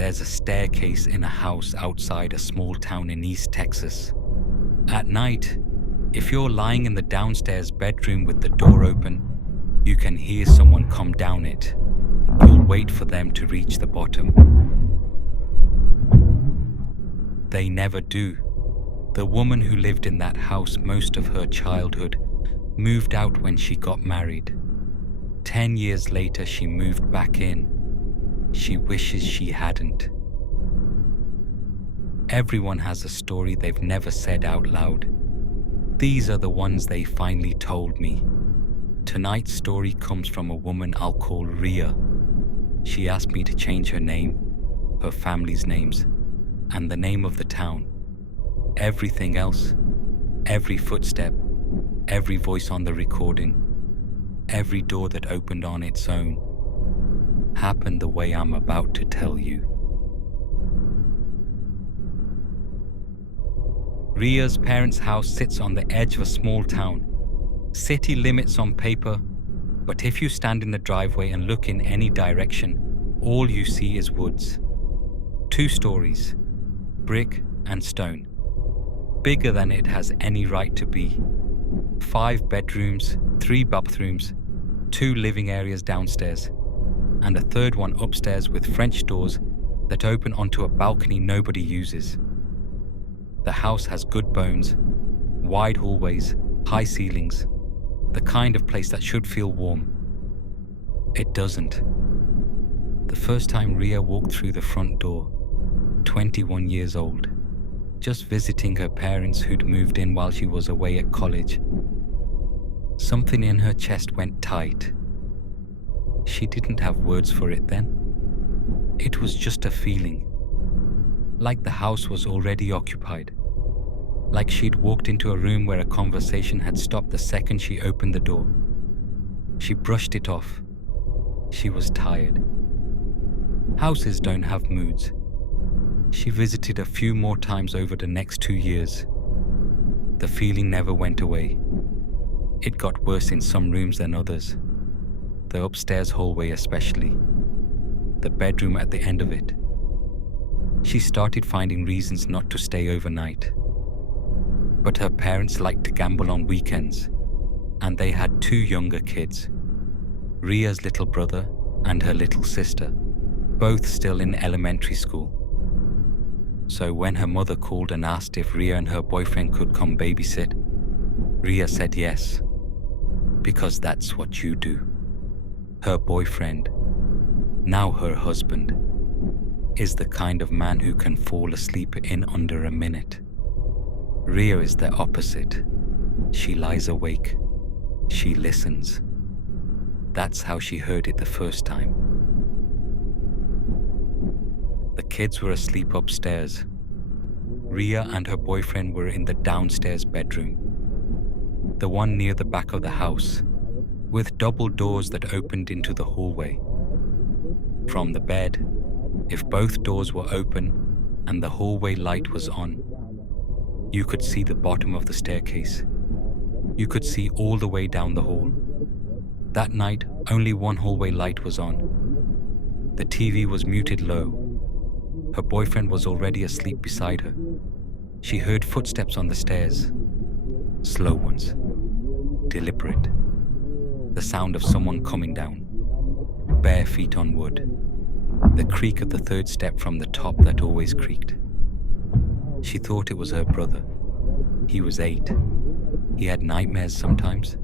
There's a staircase in a house outside a small town in East Texas. At night, if you're lying in the downstairs bedroom with the door open, you can hear someone come down it. You'll wait for them to reach the bottom. They never do. The woman who lived in that house most of her childhood moved out when she got married. 10 years later, she moved back in. She wishes she hadn't. Everyone has a story they've never said out loud. These are the ones they finally told me. Tonight's story comes from a woman I'll call Rhea. She asked me to change her name, her family's names, and the name of the town. Everything else, every footstep, every voice on the recording, every door that opened on its own, happened the way I'm about to tell you. Rhea's parents' house sits on the edge of a small town. City limits on paper, but if you stand in the driveway and look in any direction, all you see is woods. 2 stories, brick and stone. Bigger than it has any right to be. 5 bedrooms, 3 bathrooms, 2 living areas downstairs, and a third one upstairs with French doors that open onto a balcony nobody uses. The house has good bones, wide hallways, high ceilings, the kind of place that should feel warm. It doesn't. The first time Rhea walked through the front door, 21 years old, just visiting her parents who'd moved in while she was away at college, something in her chest went tight. She didn't have words for it then. It was just a feeling. Like the house was already occupied. Like she'd walked into a room where a conversation had stopped the second she opened the door. She brushed it off. She was tired. Houses don't have moods. She visited a few more times over the next 2 years. The feeling never went away. It got worse in some rooms than others. The upstairs hallway especially. The bedroom at the end of it. She started finding reasons not to stay overnight. But her parents liked to gamble on weekends, and they had 2 younger kids, Rhea's little brother and her little sister, both still in elementary school. So when her mother called and asked if Rhea and her boyfriend could come babysit, Rhea said yes, because that's what you do. Her boyfriend, now her husband, is the kind of man who can fall asleep in under a minute. Rhea is the opposite. She lies awake. She listens. That's how she heard it the first time. The kids were asleep upstairs. Rhea and her boyfriend were in the downstairs bedroom, the one near the back of the house, with double doors that opened into the hallway. From the bed, if both doors were open and the hallway light was on, you could see the bottom of the staircase. You could see all the way down the hall. That night, only one hallway light was on. The TV was muted low. Her boyfriend was already asleep beside her. She heard footsteps on the stairs. Slow ones. Deliberate. The sound of someone coming down. Bare feet on wood. The creak of the 3rd step from the top that always creaked. She thought it was her brother. He was 8. He had nightmares sometimes.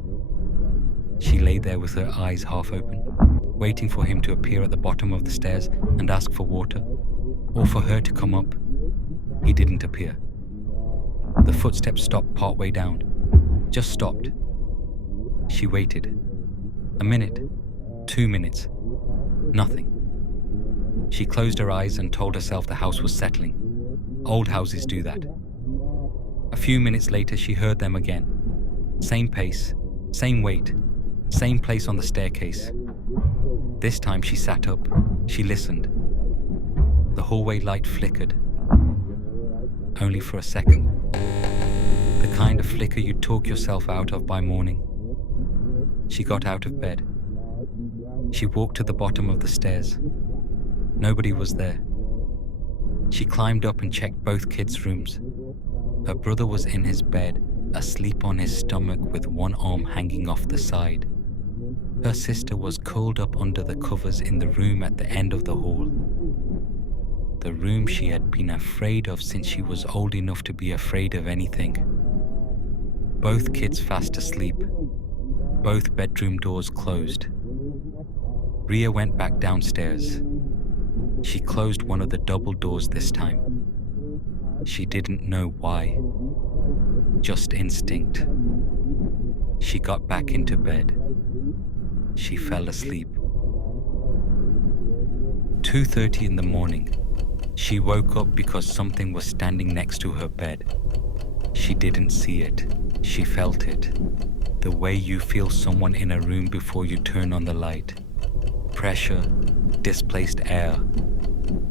She lay there with her eyes half open, waiting for him to appear at the bottom of the stairs and ask for water, or for her to come up. He didn't appear. The footsteps stopped partway down. Just stopped. She waited. A minute. 2 minutes. Nothing. She closed her eyes and told herself the house was settling. Old houses do that. A few minutes later, she heard them again. Same pace, same weight, same place on the staircase. This time she sat up. She listened. The hallway light flickered. Only for a second. The kind of flicker you'd talk yourself out of by morning. She got out of bed. She walked to the bottom of the stairs. Nobody was there. She climbed up and checked both kids' rooms. Her brother was in his bed, asleep on his stomach with one arm hanging off the side. Her sister was curled up under the covers in the room at the end of the hall. The room she had been afraid of since she was old enough to be afraid of anything. Both kids fast asleep. Both bedroom doors closed. Rhea went back downstairs. She closed one of the double doors this time. She didn't know why. Just instinct. She got back into bed. She fell asleep. 2:30 in the morning. She woke up because something was standing next to her bed. She didn't see it. She felt it. The way you feel someone in a room before you turn on the light. Pressure, displaced air.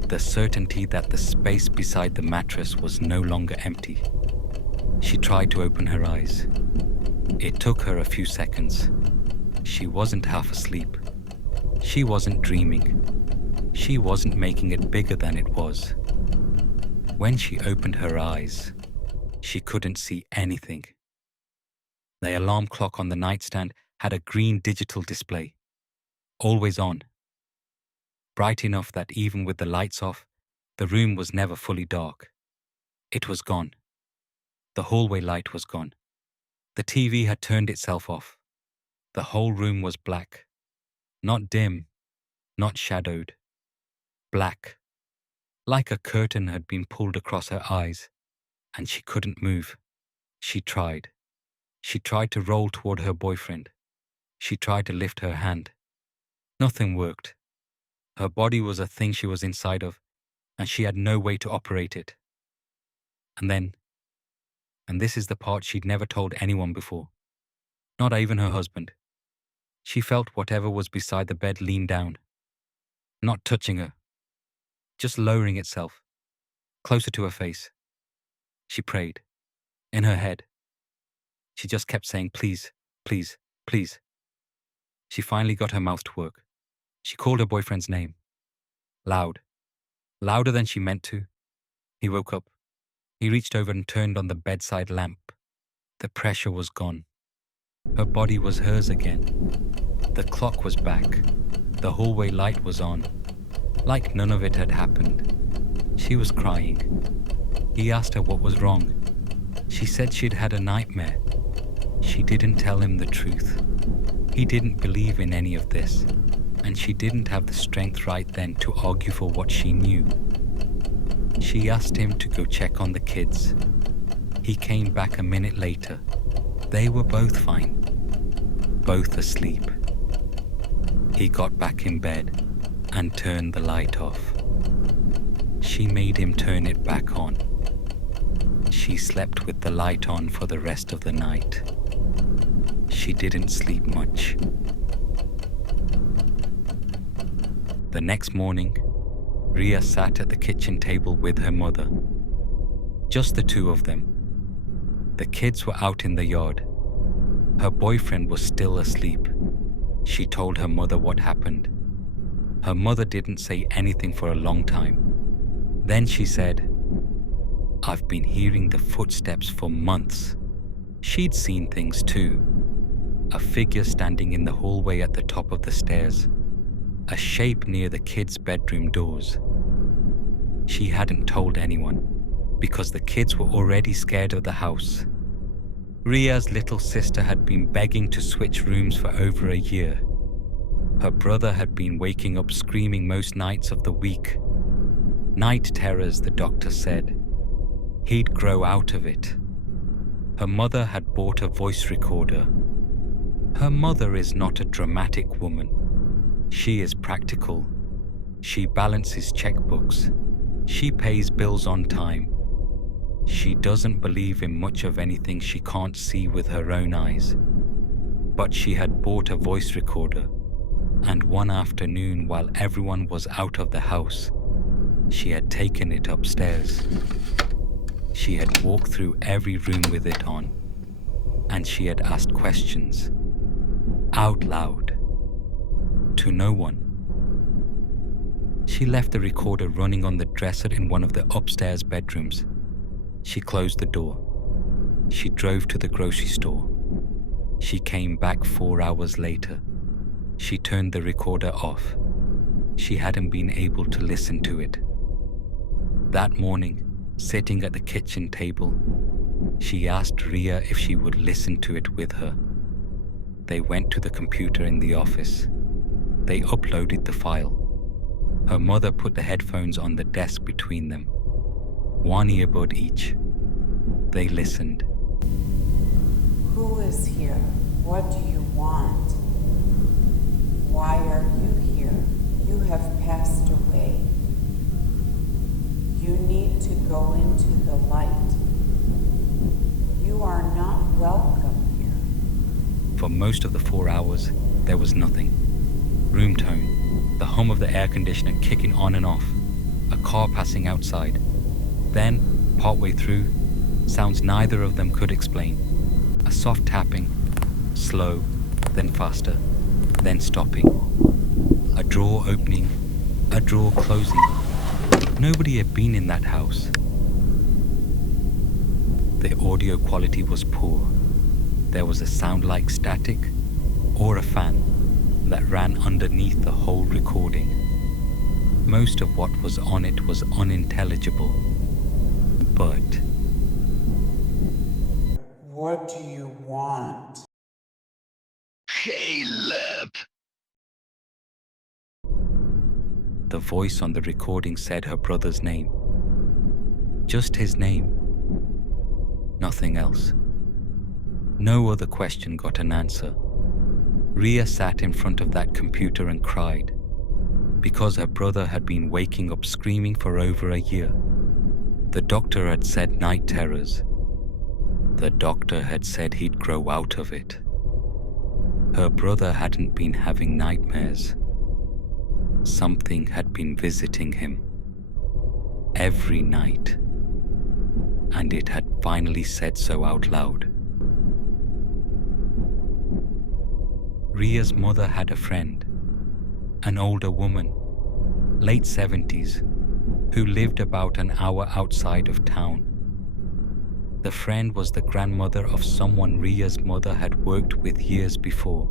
The certainty that the space beside the mattress was no longer empty. She tried to open her eyes. It took her a few seconds. She wasn't half asleep. She wasn't dreaming. She wasn't making it bigger than it was. When she opened her eyes, she couldn't see anything. The alarm clock on the nightstand had a green digital display, always on. Bright enough that even with the lights off, the room was never fully dark. It was gone. The hallway light was gone. The TV had turned itself off. The whole room was black. Not dim, not shadowed. Black. Like a curtain had been pulled across her eyes, and she couldn't move. She tried. She tried to roll toward her boyfriend. She tried to lift her hand. Nothing worked. Her body was a thing she was inside of, and she had no way to operate it. And then, and this is the part she'd never told anyone before, not even her husband, she felt whatever was beside the bed lean down, not touching her, just lowering itself, closer to her face. She prayed, in her head. She just kept saying, please, please, please. She finally got her mouth to work. She called her boyfriend's name. Loud. Louder than she meant to. He woke up. He reached over and turned on the bedside lamp. The pressure was gone. Her body was hers again. The clock was back. The hallway light was on. Like none of it had happened. She was crying. He asked her what was wrong. She said she'd had a nightmare. She didn't tell him the truth. He didn't believe in any of this, and she didn't have the strength right then to argue for what she knew. She asked him to go check on the kids. He came back a minute later. They were both fine, both asleep. He got back in bed and turned the light off. She made him turn it back on. She slept with the light on for the rest of the night. She didn't sleep much. The next morning, Rhea sat at the kitchen table with her mother. Just the two of them. The kids were out in the yard. Her boyfriend was still asleep. She told her mother what happened. Her mother didn't say anything for a long time. Then she said, I've been hearing the footsteps for months. She'd seen things too. A figure standing in the hallway at the top of the stairs. A shape near the kids' bedroom doors. She hadn't told anyone, because the kids were already scared of the house. Rhea's little sister had been begging to switch rooms for over a year. Her brother had been waking up screaming most nights of the week. Night terrors, the doctor said. He'd grow out of it. Her mother had bought a voice recorder. Her mother is not a dramatic woman. She is practical. She balances checkbooks. She pays bills on time. She doesn't believe in much of anything she can't see with her own eyes. But she had bought a voice recorder, and one afternoon while everyone was out of the house, she had taken it upstairs. She had walked through every room with it on, and she had asked questions, out loud, to no one. She left the recorder running on the dresser in one of the upstairs bedrooms. She closed the door. She drove to the grocery store. She came back 4 hours later. She turned the recorder off. She hadn't been able to listen to it. That morning, sitting at the kitchen table, she asked Rhea if she would listen to it with her. They went to the computer in the office. They uploaded the file. Her mother put the headphones on the desk between them, one earbud each. They listened. Who is here? What do you want? Why are you here? You have passed away. You need to go into the light. You are not welcome here. For most of the 4 hours, there was nothing. Room tone, the hum of the air conditioner kicking on and off, a car passing outside. Then, partway through, sounds neither of them could explain. A soft tapping, slow, then faster, then stopping. A drawer opening, a drawer closing. Nobody had been in that house. The audio quality was poor. There was a sound like static or a fan that ran underneath the whole recording. Most of what was on it was unintelligible. But what do you want? Caleb! The voice on the recording said her brother's name. Just his name. Nothing else. No other question got an answer. Rhea sat in front of that computer and cried, because her brother had been waking up screaming for over a year. The doctor had said night terrors. The doctor had said he'd grow out of it. Her brother hadn't been having nightmares. Something had been visiting him every night, and it had finally said so out loud. Rhea's mother had a friend, an older woman, late 70s, who lived about an hour outside of town. The friend was the grandmother of someone Rhea's mother had worked with years before.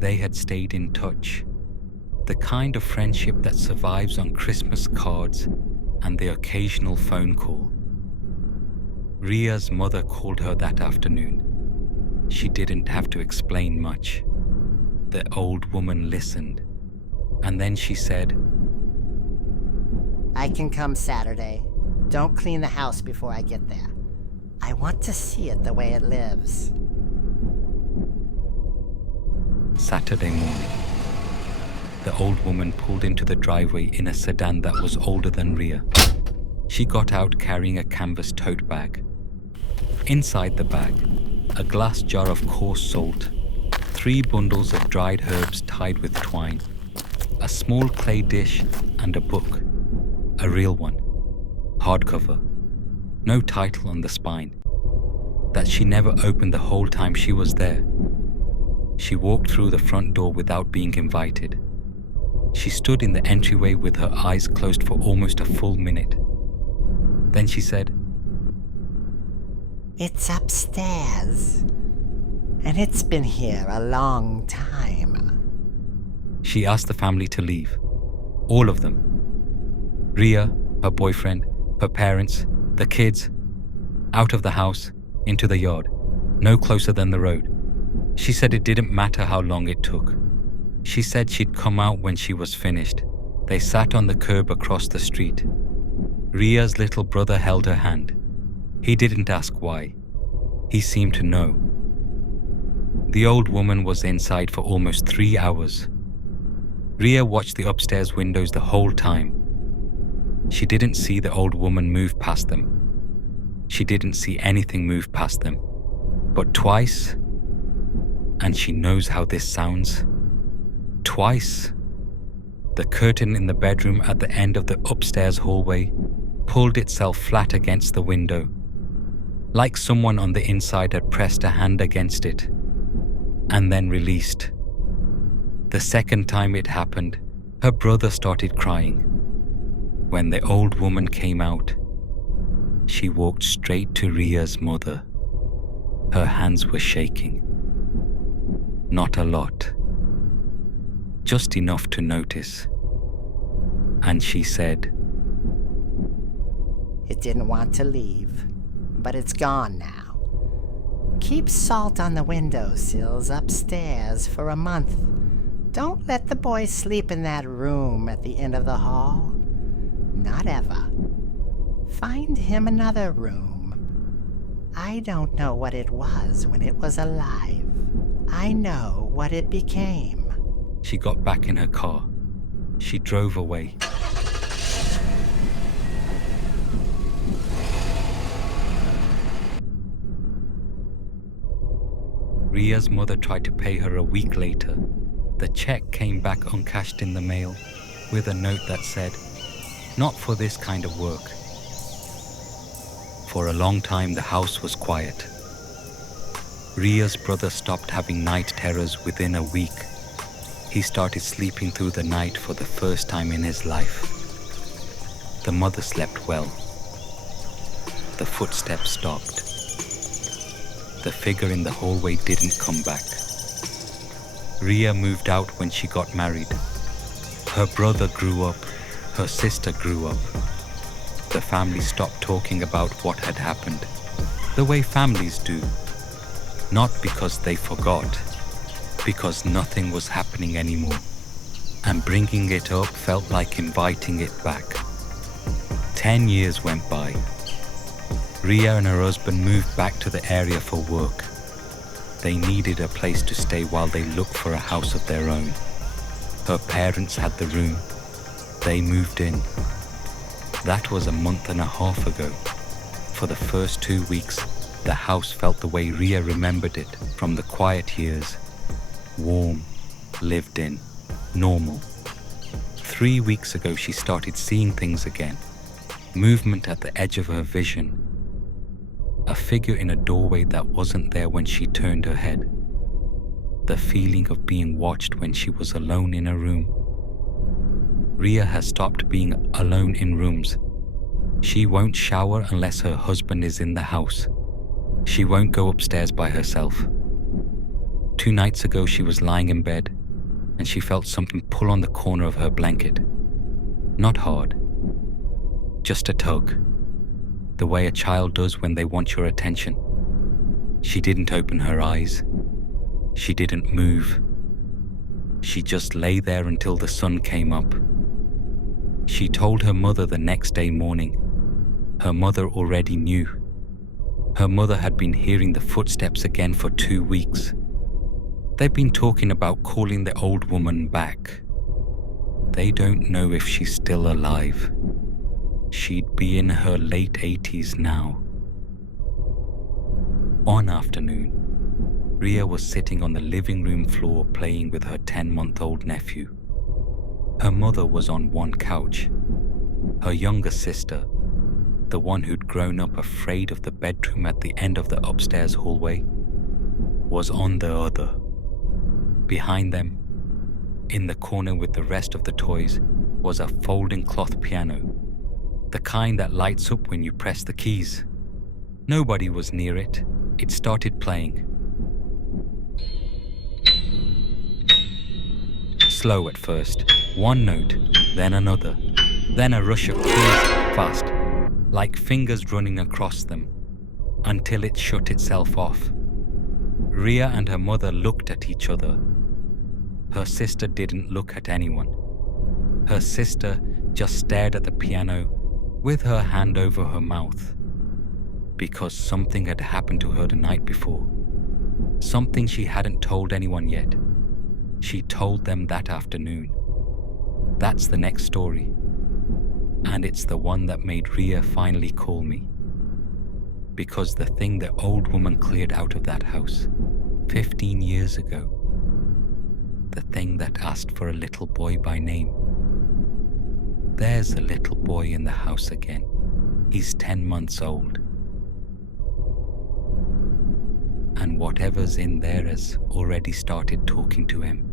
They had stayed in touch, the kind of friendship that survives on Christmas cards and the occasional phone call. Rhea's mother called her that afternoon. She didn't have to explain much. The old woman listened, and then she said, I can come Saturday. Don't clean the house before I get there. I want to see it the way it lives. Saturday morning. The old woman pulled into the driveway in a sedan that was older than Rhea. She got out carrying a canvas tote bag. Inside the bag, a glass jar of coarse salt, 3 bundles of dried herbs tied with twine, a small clay dish, and a book. A real one. Hardcover. No title on the spine. That she never opened the whole time she was there. She walked through the front door without being invited. She stood in the entryway with her eyes closed for almost a full minute. Then she said, It's upstairs, and it's been here a long time. She asked the family to leave. All of them. Rhea, her boyfriend, her parents, the kids, out of the house, into the yard, no closer than the road. She said it didn't matter how long it took. She said she'd come out when she was finished. They sat on the curb across the street. Rhea's little brother held her hand. He didn't ask why. He seemed to know. The old woman was inside for almost 3 hours. Rhea watched the upstairs windows the whole time. She didn't see the old woman move past them. She didn't see anything move past them. But twice, and she knows how this sounds, twice, the curtain in the bedroom at the end of the upstairs hallway pulled itself flat against the window, like someone on the inside had pressed a hand against it, and then released. The second time it happened, Her brother started crying. When the old woman came out, she walked straight to Rhea's mother. Her hands were shaking. Not a lot, just enough to notice. And she said, It didn't want to leave, but it's gone now. Keep salt on the windowsills upstairs for a month. Don't let the boy sleep in that room at the end of the hall. Not ever. Find him another room. I don't know what it was when it was alive. I know what it became. She got back in her car. She drove away. Rhea's mother tried to pay her a week later. The check came back uncashed in the mail with a note that said, "Not for this kind of work." For a long time, the house was quiet. Rhea's brother stopped having night terrors within a week. He started sleeping through the night for the first time in his life. The mother slept well. The footsteps stopped. The figure in the hallway didn't come back. Rhea moved out when she got married. Her brother grew up. Her sister grew up. The family stopped talking about what had happened, the way families do. Not because they forgot, because nothing was happening anymore. And bringing it up felt like inviting it back. 10 years went by. Rhea and her husband moved back to the area for work. They needed a place to stay while they looked for a house of their own. Her parents had the room. They moved in. That was a month and a half ago. For the first 2 weeks, the house felt the way Rhea remembered it from the quiet years. Warm, lived in, normal. 3 weeks ago, she started seeing things again. Movement at the edge of her vision. A figure in a doorway that wasn't there when she turned her head. The feeling of being watched when she was alone in a room. Rhea has stopped being alone in rooms. She won't shower unless her husband is in the house. She won't go upstairs by herself. 2 nights ago, she was lying in bed and she felt something pull on the corner of her blanket. Not hard, just a tug, the way a child does when they want your attention. She didn't open her eyes. She didn't move. She just lay there until the sun came up. She told her mother the next day morning. Her mother already knew. Her mother had been hearing the footsteps again for 2 weeks. They've been talking about calling the old woman back. They don't know if she's still alive. She'd be in her late 80s now. One afternoon, Rhea was sitting on the living room floor playing with her 10-month-old nephew. Her mother was on one couch. Her younger sister, the one who'd grown up afraid of the bedroom at the end of the upstairs hallway, was on the other. Behind them, in the corner with the rest of the toys, was a folding cloth piano, the kind that lights up when you press the keys. Nobody was near it. It started playing. Slow at first, one note, then another, then a rush of keys fast, like fingers running across them, until it shut itself off. Rhea and her mother looked at each other. Her sister didn't look at anyone. Her sister just stared at the piano with her hand over her mouth, because something had happened to her the night before, something she hadn't told anyone yet. She told them that afternoon. That's the next story. And it's the one that made Rhea finally call me. Because the thing the old woman cleared out of that house 15 years ago, the thing that asked for a little boy by name. There's a little boy in the house again. He's 10 months old. And whatever's in there has already started talking to him.